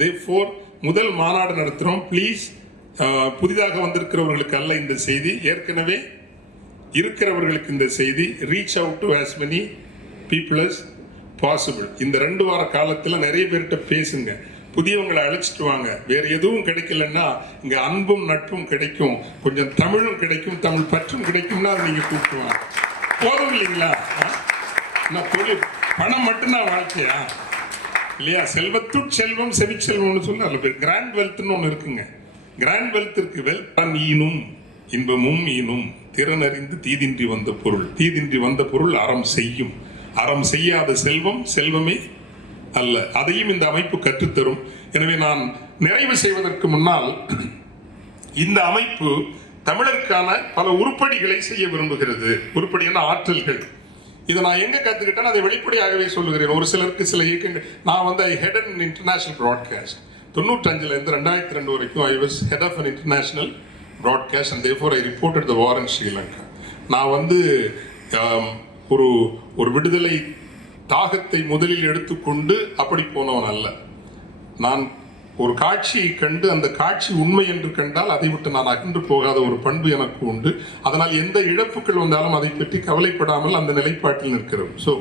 Therefore முதல் மாநாடு நடத்துறோம். ப்ளீஸ், புதிதாக வந்திருக்கிறவர்களுக்கு அல்ல இந்த செய்தி, ஏற்கனவே இருக்கிறவர்களுக்கு இந்த செய்தி. Reach out to as many people as possible. இந்த 2 வார காலத்தில் நிறைய பேர்கிட்ட பேசுங்க, புதியவங்களை அழைச்சிட்டு வாங்க. வேற எதுவும் கிடைக்கலன்னா இங்க அன்பும் நட்பும் கிடைக்கும், கொஞ்சம் தமிழும் கிடைக்கும், தமிழ் பற்றும் கிடைக்கும்னா நீங்க கூப்பிடுவாங்க. போதும் இல்லைங்களா? தொழில் பணம் மட்டும்தான் வாழ்க்கையா இல்லையா? செல்வத்துட் செல்வம் செவிச்செல்வம்னு சொல்லி அதில் பேர் கிராண்ட் வெல்த்னு ஒன்று இருக்குங்க. கிராண்ட் வெல்த் இருக்கு. வெல்த் ஈனும் இன்பமும் ஈனும் திறனறிந்து தீதின்றி வந்த பொருள், தீதின்றி வந்த பொருள் அறம் செய்யும், அறம் செய்யாத செல்வம் செல்வமே அல்ல. அதையும் இந்த அமைப்பு கற்றுத்தரும். எனவே நான் நிறைவு செய்வதற்கு முன்னால் இந்த அமைப்பு தமிழருக்கான பல உருப்படிகளை செய்ய விரும்புகிறது. உருப்படியான ஆற்றல்கள். இதை நான் எங்க கத்துக்கிட்டேன் அதை வெளிப்படையாகவே சொல்லுகிறேன். ஒரு சிலருக்கு சில இயக்கங்கள், நான் வந்து I head an international broadcast 95 இருந்து 2002 வரைக்கும் I was head of an international broadcast and therefore I reported the war in Sri Lanka. நான் வந்து ஒரு விடுதலை தாகத்தை முதலில் எடுத்துக்கொண்டு அப்படி போனவன் அல்ல. நான் ஒரு காட்சியை கண்டு அந்த காட்சி உண்மை என்று கண்டால் அதை விட்டு நான் அகன்று போகாத ஒரு பண்பு எனக்கு உண்டு. அதனால் எந்த இழப்புகள் வந்தாலும் அதை பற்றி கவலைப்படாமல் அந்த நிலைப்பாட்டில் நிற்கிறோம். So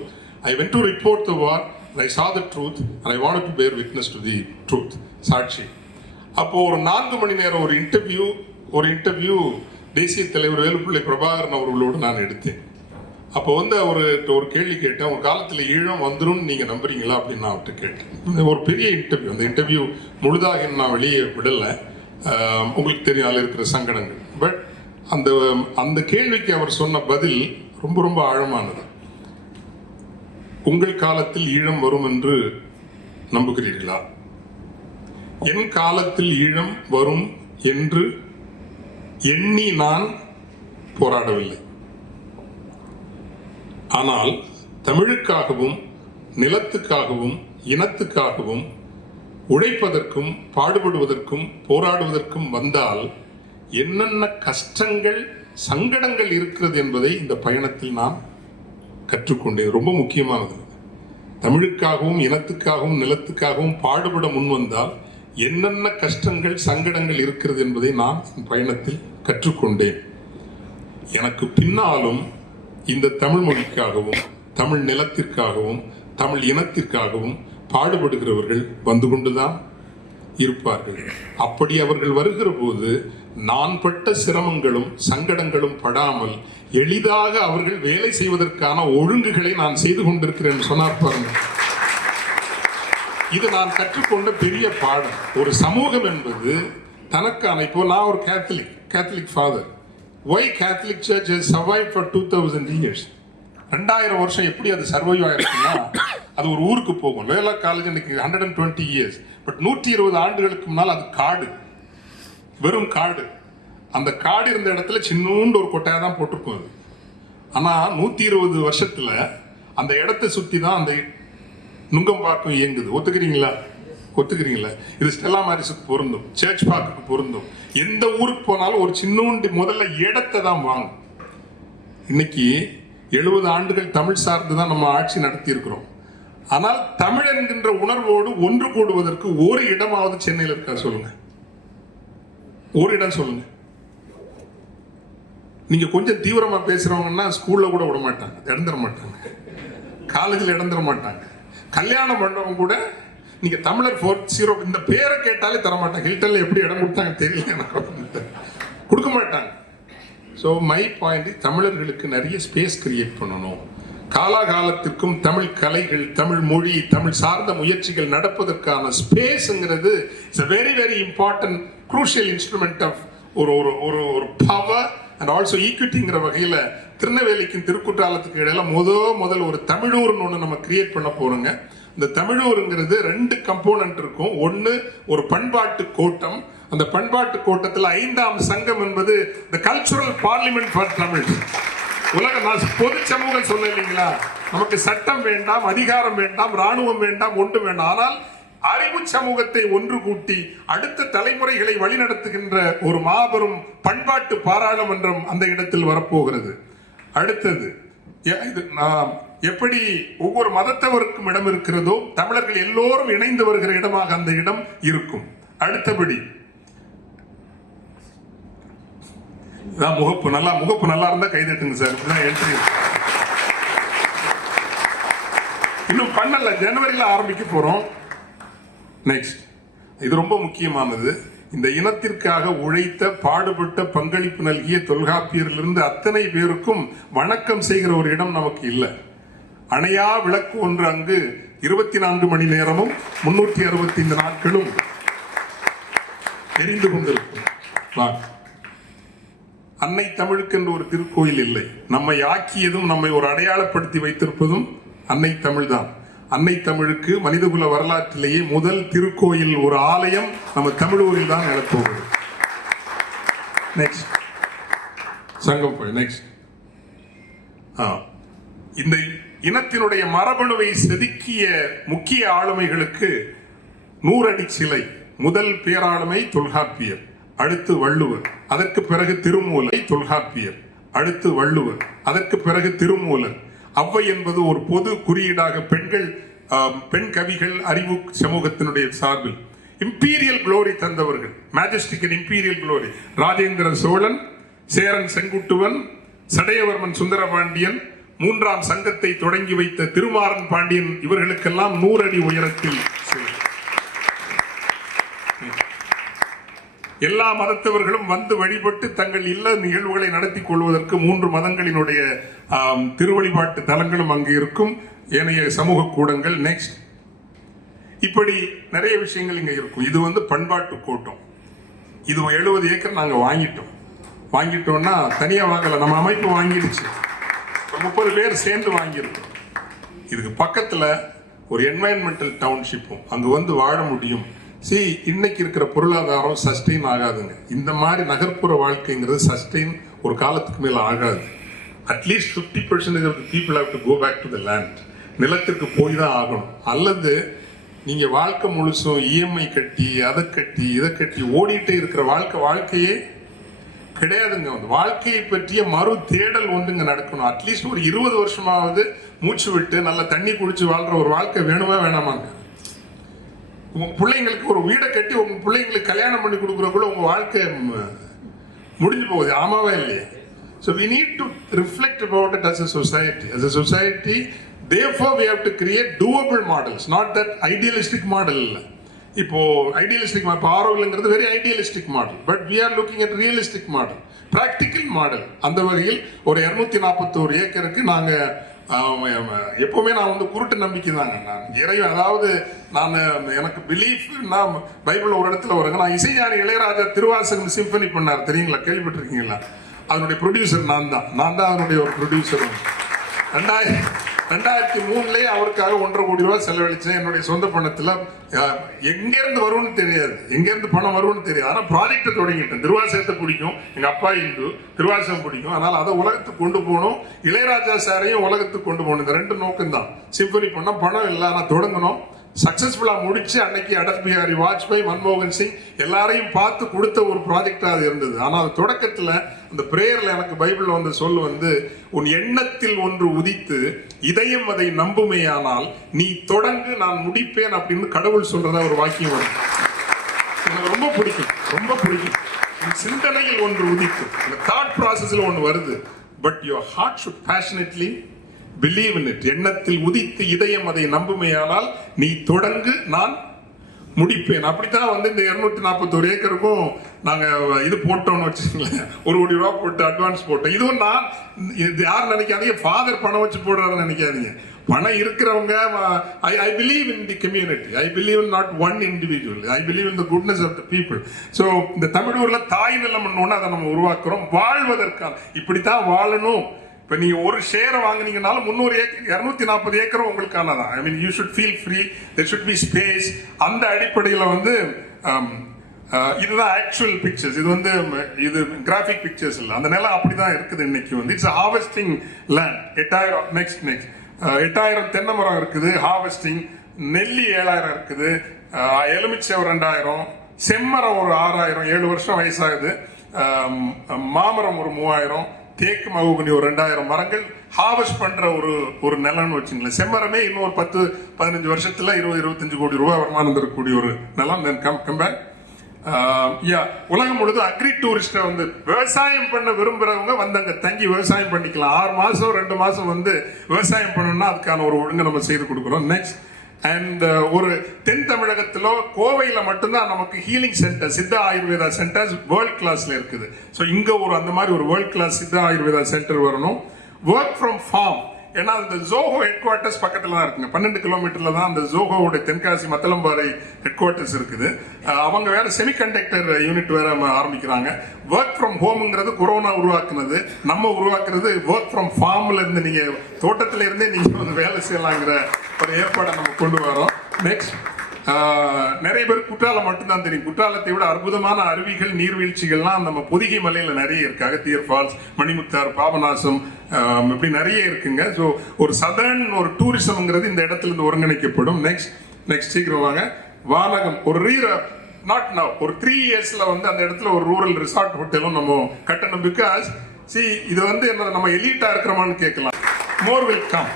I went to report the war, I saw the truth and I wanted to bear witness to the truth, சாட்சி. அப்போ ஒரு 4 மணி நேரம் ஒரு இன்டர்வியூ தேசிய தலைவர் வேலுப்பிள்ளை பிரபாகரன் அவர்களோடு நான் எடுத்தேன். அப்போ வந்து ஒரு கேள்வி கேட்டேன், ஒரு காலத்தில் ஈழம் வந்துடும் நீங்க நம்புறீங்களா அப்படின்னு நான் அவர்கிட்ட கேட்டேன். ஒரு பெரிய இன்டர்வியூ. அந்த இன்டர்வியூ முழுதாக நான் வெளியே விடலை, உங்களுக்கு தெரியும் அதில் இருக்கிற சங்கடங்கள். பட் அந்த கேள்விக்கு அவர் சொன்ன பதில் ரொம்ப ரொம்ப ஆழமானது. உங்கள் காலத்தில் ஈழம் வரும் என்று நம்புகிறீர்களா? என் காலத்தில் ஈழம் வரும் என்று எண்ணி நான் போராடவில்லை. ஆனால் தமிழுக்காகவும் நிலத்துக்காகவும் இனத்துக்காகவும் உழைப்பதற்கும் பாடுபடுவதற்கும் போராடுவதற்கும் வந்தால் என்னென்ன கஷ்டங்கள் சங்கடங்கள் இருக்கிறது என்பதை இந்த பயணத்தில் நான் கற்றுக்கொண்டேன். ரொம்ப முக்கியமானது. தமிழுக்காகவும் இனத்துக்காகவும் நிலத்துக்காகவும் பாடுபட முன் வந்தால் என்னென்ன கஷ்டங்கள் சங்கடங்கள் இருக்கிறது என்பதை நான் பயணத்தில் கற்றுக்கொண்டேன். எனக்கு பின்னாலும் இந்த தமிழ் மொழிக்காகவும் தமிழ் நிலத்திற்காகவும் தமிழ் இனத்திற்காகவும் பாடுபடுகிறவர்கள் வந்து கொண்டுதான் இருப்பார்கள். அப்படி அவர்கள் வருகிற போது நான் பட்ட சிரமங்களும் சங்கடங்களும் படாமல் எளிதாக அவர்கள் வேலை செய்வதற்கான ஒழுங்குகளை நான் செய்து கொண்டிருக்கிறேன் சொன்னார் பாருங்க. இது நான் கற்றுக்கொண்ட பெரிய பாடம். ஒரு சமூகம் என்பது தனக்கான, இப்போ நான் ஒரு Catholic father. Why Catholic Church has survived for 2000 years? 2000 வருஷம் எப்படி அது சர்வைவ் ஆயிருக்குன்னா, அது ஒரு ஊருக்கு போகும். வேலா காலேஜ் இன்னைக்கு 120 years. பட் 120 ஆண்டுகளுக்கு முன்னால் அது காடு, வெறும் காடு. அந்த காடு இருந்த இடத்துல சின்னூண்டு ஒரு கொட்டையா தான் போட்டிருக்கும் அது. ஆனா 120 வருஷத்துல அந்த இடத்தை சுத்தி தான் அந்த நுங்கம்பாக்கம் இயங்குது. ஒத்துக்கிறீங்களா? ஒத்துக்கிறீங்களா? இது ஸ்டெல்லா மாரிஸுக்கு பொருந்தும், சர்ச் பார்க்குக்கு பொருந்தும். எந்த ஊருக்கு போனாலும் ஒரு சின்னோண்டி முதல்ல இடத்தை தான் வாங்கும். இன்னைக்கு 70 ஆண்டுகள் தமிழ் சார்ந்து தான் நம்ம ஆட்சி நடத்தி இருக்கிறோம். ஆனால் தமிழ் என்கின்ற உணர்வோடு ஒன்று கூடுவதற்கு ஒரு இடமாவது சென்னையில் இருக்கா சொல்லுங்க? ஒரு இடம் சொல்லுங்க. நீங்க கொஞ்சம் தீவிரமா பேசுறவங்கன்னா ஸ்கூல்ல கூட விட மாட்டாங்க, இடம் தர மாட்டாங்க. காலேஜில் இடம் தர மாட்டாங்க. கல்யாணம் பண்ணவங்க கூட நீங்க தமிழர் 40 இந்த பேரை கேட்டாலே தர மாட்டாங்க. ஹில்டன்ல எப்படி இடம் கொடுத்தாங்க தெரியல எனக்கு, கொடுக்க மாட்டாங்க. ஸோ மை பாயிண்ட், தமிழர்களுக்கு நிறைய ஸ்பேஸ் கிரியேட் பண்ணணும். காலாகாலத்திற்கும் தமிழ் கலைகள், தமிழ் மொழி, தமிழ் சார்ந்த முயற்சிகள் நடப்பதற்கான ஸ்பேஸ்ங்கிறது it's a very very important crucial instrument of ஒரு பவர் அண்ட் ஆல்சோ ஈக்விட்டிங்கிற வகையில திருநெல்வேலிக்கும் திருக்குற்றாலத்துக்கு இடையில முதல் ஒரு தமிழூர்னு ஒன்று நம்ம கிரியேட் பண்ண போறோங்க. இந்த தமிழூருங்கிறது 2 கம்போனன்ட் இருக்கும். ஒன்று ஒரு பண்பாட்டு கோட்டம். அந்த பண்பாட்டு கோட்டத்தில் 5ஆம் சங்கம் என்பது the cultural parliament for Tamil. உலக பொது சமூகம் சொல்ல இல்லைங்களா, நமக்கு சட்டம் வேண்டாம், அதிகாரம் வேண்டாம், ராணுவம் வேண்டாம், ஒன்று வேண்டாம். ஆனால் அறிவு சமூகத்தை ஒன்று கூட்டி அடுத்த தலைமுறைகளை வழிநடத்துகின்ற ஒரு மாபெரும் பண்பாட்டு பாராளுமன்றம் அந்த இடத்தில் வரப்போகிறது. அடுத்தது எப்படி ஒவ்வொரு மதத்தவருக்கும் இடம் இருக்கிறதோ, தமிழர்கள் எல்லோரும் இணைந்து வருகிற இடமாக அந்த இடம் இருக்கும். அடுத்தபடி முகப்பு நல்லா இருந்தா கைதட்டுங்க சார். என்ட்ரி இன்னும் பண்ணல, ஜனவரியில ஆரம்பிக்க போறோம். நெக்ஸ்ட், இது ரொம்ப முக்கியமானது. இந்த இனத்திற்காக உழைத்த, பாடுபட்ட, பங்களிப்பு நல்கிய தொல்காப்பியரிலிருந்து அத்தனை பேருக்கும் வணக்கம் செய்கிற ஒரு இடம் நமக்கு இல்லை. அணையா விளக்கு ஒன்று அங்கு 24 மணி நேரமும் 365 நாட்களும் எரிந்து கொண்டிருக்கும். அன்னை தமிழுக்கு என்று ஒரு திருக்கோயில் இல்லை. நம்மை ஆக்கியதும் நம்மை ஒரு அடையாளப்படுத்தி வைத்திருப்பதும் அன்னை தமிழ் தான். அன்னை தமிழுக்கு மனிதகுல வரலாற்றிலேயே முதல் திருக்கோயில், ஒரு ஆலயம் நம்ம தமிழூரில் தான் எழப்போகுது. நெக்ஸ்ட் சங்கம் போய் நெக்ஸ்ட் இந்த இனத்தினுடைய மரபணுவை செதுக்கிய முக்கிய ஆளுமைகளுக்கு 100 அடி சிலை. முதல் பேராளுமை தொல்காப்பியர், அடுத்து வள்ளுவர், அதற்கு பிறகு திருமூலர். தொல்காப்பியர், அடுத்து வள்ளுவர், அதற்கு பிறகு திருமூலர். அவ்வை என்பது ஒரு பொது குறியீடாக பெண் கவிகள், அறிவு சமூகத்தினுடைய சார்பில் இம்பீரியல் குளோரி தந்தவர்கள், majestic and imperial glory. Rajendra Cholan, Cheran Senguttuvan, Sadaiyavarman Sundarapandian, 3ஆம் சங்கத்தை தொடங்கி வைத்த திருமாறன் பாண்டியன், இவர்களுக்கெல்லாம் 100 அடி உயரத்தில் எல்லா மதத்தவர்களும் வந்து வழிபட்டு தங்கள் இல்ல நிகழ்வுகளை நடத்தி கொள்வதற்கு 3 மதங்களினுடைய திருவழிபாட்டு தலங்களும் அங்கு இருக்கும். ஏனைய சமூக கூடங்கள். நெக்ஸ்ட், இப்படி நிறைய விஷயங்கள் இங்க இருக்கும். இது பண்பாட்டு கோட்டம். இது 70 ஏக்கர் நாங்க வாங்கிட்டோம்னா தனியா வாங்கல, நம்ம அமைப்பு வாங்கிடுச்சு. 30 பேர் சேர்ந்து வாங்கியிருக்கோம். இதுக்கு பக்கத்துல ஒரு என்வாயன்மெண்டல் டவுன்ஷிப்பும் அங்கு வாழ முடியும். இன்னைக்கு இருக்கிற பொருளாதாரம் சஸ்டெயின் ஆகாதுங்க. இந்த மாதிரி நகர்ப்புற வாழ்க்கைங்கிறது சஸ்டெயின் ஒரு காலத்துக்கு மேல ஆகாது. At least 50% of the people have to go back to the land. நிலத்திற்கு போய் தான் ஆகணும். அல்லது நீங்க வாழ்க்கை முழுசும் இஎம்ஐ கட்டி, அதை கட்டி, இதை கட்டி ஓடிட்டே இருக்கிற வாழ்க்கையே கிடையாதுங்க. வாழ்க்கையை பற்றிய மறு தேடல் ஒன்றுங்க நடக்கணும். அட்லீஸ்ட் ஒரு 20 வருஷமாவது மூச்சு விட்டு நல்ல தண்ணி குடிச்சு வாழ்ற ஒரு வாழ்க்கை வேணுமா வேணாமாங்க? உங்க பிள்ளைங்களுக்கு ஒரு வீடை கட்டி உங்க பிள்ளைங்களுக்கு கல்யாணம் பண்ணி கொடுக்குறக்குள்ள உங்க வாழ்க்கை முடிஞ்சு போகுது. ஆமாவா இல்லையா? So we need to reflect about it as a society. As a society, therefore we have to create doable models, not that idealistic model. இப்போ ஐடியலிஸ்டிக் ஆரோக்கியங்கிறது very idealistic model. But we are looking at realistic model, practical model. அந்த வகையில் ஒரு 241 ஏக்கருக்கு நாங்க எப்பவுமே நான் குருட்டு நம்பிக்கை தாங்க. நான் இறைவன், அதாவது எனக்கு பிலீஃப், நான் பைபிள் ஒரு இடத்துல வருங்க, நான் இசைஞானி இளையராஜா திருவாசகம் சிம்பனி பண்ணார் தெரியுங்களா, கேள்விப்பட்டிருக்கீங்களா? அதனுடைய ப்ரொடியூசர் நான் தான் அதனுடைய ஒரு ப்ரொடியூசர். 2003 அவருக்காக 1.5 கோடி ரூபாய் செலவழிச்சேன் என்னுடைய சொந்த பணத்துல. எங்க இருந்து வரும்னு தெரியாது, எங்க இருந்து பணம் வரும்னு தெரியாது. ஆனா ப்ராஜெக்ட் தொடங்கிட்டேன். திருவாசகத்தை பிடிக்கும், எங்க அப்பா இந்து, திருவாசகம் பிடிக்கும். அதனால அதை உலகத்துக்கு கொண்டு போகணும், இளையராஜா சாரையும் உலகத்துக்கு கொண்டு போகணும். இந்த 2 நோக்கம் தான். சிம்பனி பண்ண பணம் இல்லை, ஆனா தொடங்கணும். சக்சஸ்ஃபுல்லா முடிச்சு அன்னைக்கு அடல் பிஹாரி வாஜ்பாய், மன்மோகன் சிங் எல்லாரையும் பார்த்து கொடுத்த ஒரு ப்ராஜெக்டா அது இருந்தது. ஆனா அது தொடக்கத்துல அந்த பிரேயர்ல எனக்கு பைபிள்ல வந்த சொல் வந்து, உன் எண்ணத்தில் ஒன்று உதித்து இதயம் அதை நம்புமையானால் நீ தொடங்கு, நான் முடிப்பேன் அப்படின்னு கடவுள் சொல்றதா ஒரு வாக்கியம் வரும். எனக்கு ரொம்ப பிடிக்கும், ரொம்ப பிடிக்கும். சிந்தனையில் ஒன்று உதித்து, தாட் ப்ராசஸ்ல ஒன்று வருது. But your heart should passionately believe in it. எண்ணத்தில் உதித்து இதயம் அதை நம்புமையானால் நீ தொடங்கு, நான் முடிப்பேன். அப்படித்தான் வந்து இந்த 241 ஏக்கருக்கும் நாங்க இது போட்டோம்னு வச்சுக்கோங்களேன், 1 கோடி ரூபாய் போட்டு அட்வான்ஸ் போட்டோம். இதுவும் நான், இது யாரும் நினைக்காதீங்க ஃபாதர் பணம் வச்சு போடுறாருன்னு நினைக்காதீங்க. பணம் இருக்கிறவங்க, I believe in the community. I believe in not one individual. I believe in the goodness of the people. So இந்த தமிழூர்ல தாய் நிலம் ஒன்று அதை நம்ம உருவாக்குறோம் வாழ்வதற்கான. இப்படித்தான் வாழணும். இப்போ நீங்க ஒரு ஷேரை வாங்கினீங்கனாலும் 300 ஏக்கர் 240 ஏக்கரும் உங்களுக்கானதான். I mean you should feel free, there should be space. அந்த அடிப்படையில் வந்து இதுதான் ஆக்சுவல் பிக்சர்ஸ். இது வந்து இது கிராஃபிக் பிக்சர்ஸ் இல்லை. அந்த நிலம் அப்படிதான் இருக்குது இன்னைக்கு வந்து. It's harvesting land. 8000 நெக்ஸ்ட் 8000 தென்னை மரம் இருக்குது ஹார்வெஸ்டிங். நெல்லி 7000 இருக்குது, எலுமிச்சை ஒரு 2000, செம்மரம் ஒரு 6000, 7 வருஷம் வயசாகுது, மாமரம் ஒரு 3000, தேக்கு மகுனி ஒரு 2000 மரங்கள் ஹார்வெஸ்ட் பண்ற ஒரு நிலம்னு வச்சுங்களேன். செம்மரமே இன்னும் ஒரு 10-15 வருஷத்துல 20-25 கோடி ரூபாய் வருமானம் தரக்கூடிய ஒரு நிலம். உலகம் முழுதும் அக்ரி டூரிஸ்ட வந்து விவசாயம் பண்ண விரும்புறவங்க வந்து அங்க தங்கி விவசாயம் பண்ணிக்கலாம். 6 மாசம் 2 மாசம் வந்து விவசாயம் பண்ணணும்னா அதுக்கான ஒரு ஒழுங்கு நம்ம செய்து கொடுக்குறோம். நெக்ஸ்ட் அண்ட் ஒரு தென் தமிழகத்திலோ கோவையில மட்டும்தான் நமக்கு healing centre, Siddha Ayurveda centres world கிளாஸ்ல இருக்குது. ஸோ இங்க ஒரு அந்த மாதிரி ஒரு world class Siddha Ayurveda centre வரணும். ஒர்க் ஃப்ரம் ஃபார்ம், ஏன்னா அந்த ஜோஹோ ஹெட் குவார்ட்டர்ஸ் பக்கத்துல தான் இருக்குங்க. 12 கிலோமீட்டர்ல தான் அந்த ஜோஹோவுடைய தென்காசி மத்தளம்பாறை ஹெட் குவார்ட்டர்ஸ் இருக்குது. அவங்க வேற செமிகண்டக்டர் யூனிட் வேற ஆரம்பிக்கிறாங்க. ஒர்க் ஃப்ரம் ஹோம்ங்கிறது கொரோனா உருவாக்குனது, நம்ம உருவாக்குறது ஒர்க் ஃப்ரம் ஃபார்ம்ல இருந்து நீங்க தோட்டத்துல இருந்தே நீங்க வந்து வேலை செய்யலாங்கிற ஒரு ஏற்பாடை நம்ம கொண்டு வரோம். நெக்ஸ்ட் நிறைய பேர் குற்றாலம் மட்டும்தான் தெரியும். குற்றாலத்தை விட அற்புதமான அருவிகள், நீர்வீழ்ச்சிகள்லாம் நம்ம பொதிகை மலையில நிறைய இருக்கு. அகத்தியர் ஃபால்ஸ், மணிமுத்தார், பாபநாசம், இப்படி நிறைய இருக்குங்க. ஸோ ஒரு சதர்ன் ஒரு டூரிசம்ங்கிறது இந்த இடத்துல இருந்து ஒருங்கிணைக்கப்படும். நெக்ஸ்ட் சீக்கிரம் வாங்க. வானகம் ஒரு நாட் நவ் ஒரு 3 இயர்ஸ்ல வந்து அந்த இடத்துல ஒரு ரூரல் ரிசார்ட் ஹோட்டலும் நம்ம கட்டணும். பிகாஸ் இது வந்து என்ன, நம்ம எலீட்டா இருக்கிறோமான்னு கேட்கலாம். மோர் வில் கம்.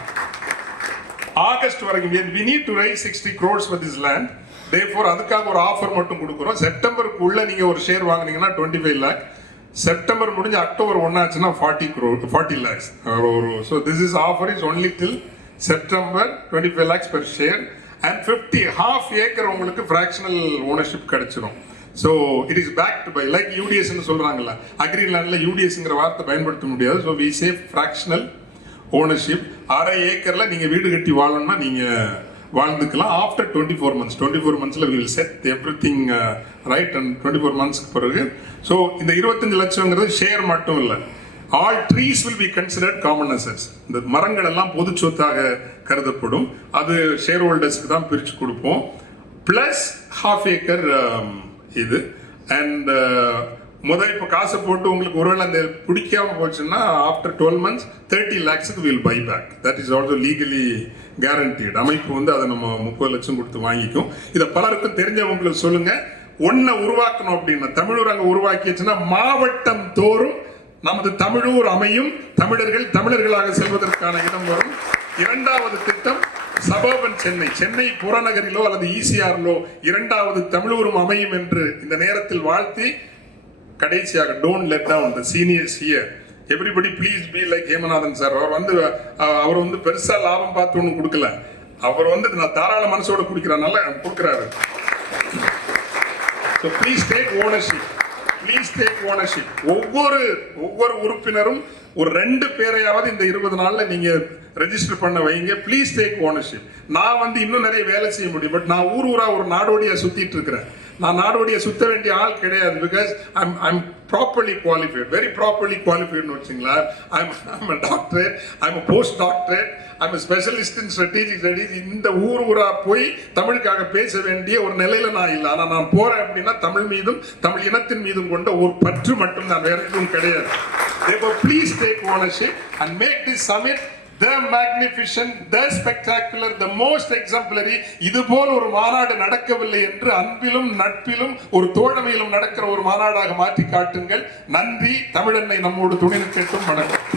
ஆகஸ்ட் வரைக்கும் we need to raise 60 crores for this land. Therefore அதுக்காக ஒரு ஆஃபர் மட்டும் கொடுக்குறோம். செப்டம்பருக்குள்ள நீங்க ஒரு ஷேர் வாங்குனீங்கன்னா 25 lakh. செப்டம்பர் முடிஞ்சு அக்டோபர் 1 ஆச்சுன்னா 40 lakhs. So this is offer is only till September, 25 lakhs per share and 50 half acre உங்களுக்கு fractional ownership கிடைச்சிரும். So it is backed by like UDS ன்னு சொல்றாங்கல்ல, அக்ரி லேண்ட்ல UDSங்கிற வார்த்தை பயன்படுத்த முடியாது. So we say fractional ownership. 1/2 ஏக்கர்ல நீங்க வீடு கட்டி வாழணும்னா நீங்க வாழ்ந்துக்கலாம். ஆஃப்டர் 24 months 24 monthsல we will set everything right and 24 monthsக்கு பிறகு. ஸோ இந்த 25 லட்சம்ங்கிறது ஷேர் மட்டும் இல்லை, all trees will be considered common assets. இந்த மரங்கள் எல்லாம் பொது சொத்தாக கருதப்படும். அது ஷேர் ஹோல்டர்ஸ்க்கு தான் பிரிச்சு கொடுப்போம். பிளஸ் half acre இது. அண்ட் முதல் இப்போ காசை போட்டு உங்களுக்கு ஒருவேளை அந்த பிடிக்காம போச்சுன்னா ஆஃப்டர் 12 months 30 lakhsக்கு will buy back. That is also legally guaranteed. அமைப்பு வந்து அதை நம்ம 30 லட்சம் கொடுத்து வாங்கிக்கும். இதை பலருக்கும் தெரிஞ்சவங்களுக்கு சொல்லுங்க. ஒன்ன உருவாக்கணும் அப்படின்னா தமிழூர் அங்க உருவாக்கிச்சுன்னா மாவட்டம் தோறும் நமது தமிழூர் அமையும், தமிழர்களாக செல்வதற்கான இடம் வரும். 2வது திட்டம் சபர்பன் சென்னை புறநகரிலோ அல்லது ஈசிஆர்லோ 2வது தமிழூரும் அமையும் என்று இந்த நேரத்தில் வாழ்த்தி கடைசியாக don't let down the seniors here. Everybody please be like Hemanathan sir. அவர் வந்து பெருசா லாபம் பார்த்து ஒன்றும் கொடுக்கல. அவர் வந்து நான் தாராள மனசோட கொடுக்கிறாரு. So please take ownership. ஒவ்வொரு உறுப்பினரும் ஒரு 2 பேரையாவது இந்த 20 நாள்ல நீங்க ரெஜிஸ்டர் பண்ண வைங்க. Please take ownership. நான் வந்து இன்னும் நிறைய வேலை செய்ய முடியும். பட் நான் ஊரா ஒரு நாடோடியா சுத்திட்டு இருக்கிறேன். நான் நாடோடியா சுத்த வேண்டிய ஆள் கிடையாது. Because I'm properly qualified, very properly qualified னு வச்சுங்களா. I'm a doctorate, I'm a postdoctorate, I'm a specialist in strategic studies. இந்த ஊரா போய் தமிழுக்காக பேச வேண்டிய ஒரு நிலையில நான் இல்லை. ஆனா நான் போறேன் அப்படின்னா தமிழ் மீதும் தமிழ் இனத்தின் மீதும் கொண்ட ஒரு பற்று மட்டும் தான், வேற எதுவும் கிடையாது. Therefore, please take ownership and make this summit the magnificent, the spectacular, the most exemplary. இதுபோல் ஒரு மாநாடு நடக்கவில்லை என்று அன்பிலும் நட்பிலும் ஒரு தோழமையிலும் நடக்கிற ஒரு மாநாடாக மாற்றி காட்டுங்கள். நன்றி. தமிழன்னை நம்மோடு துணை நிற்கட்டும். வணக்கம்.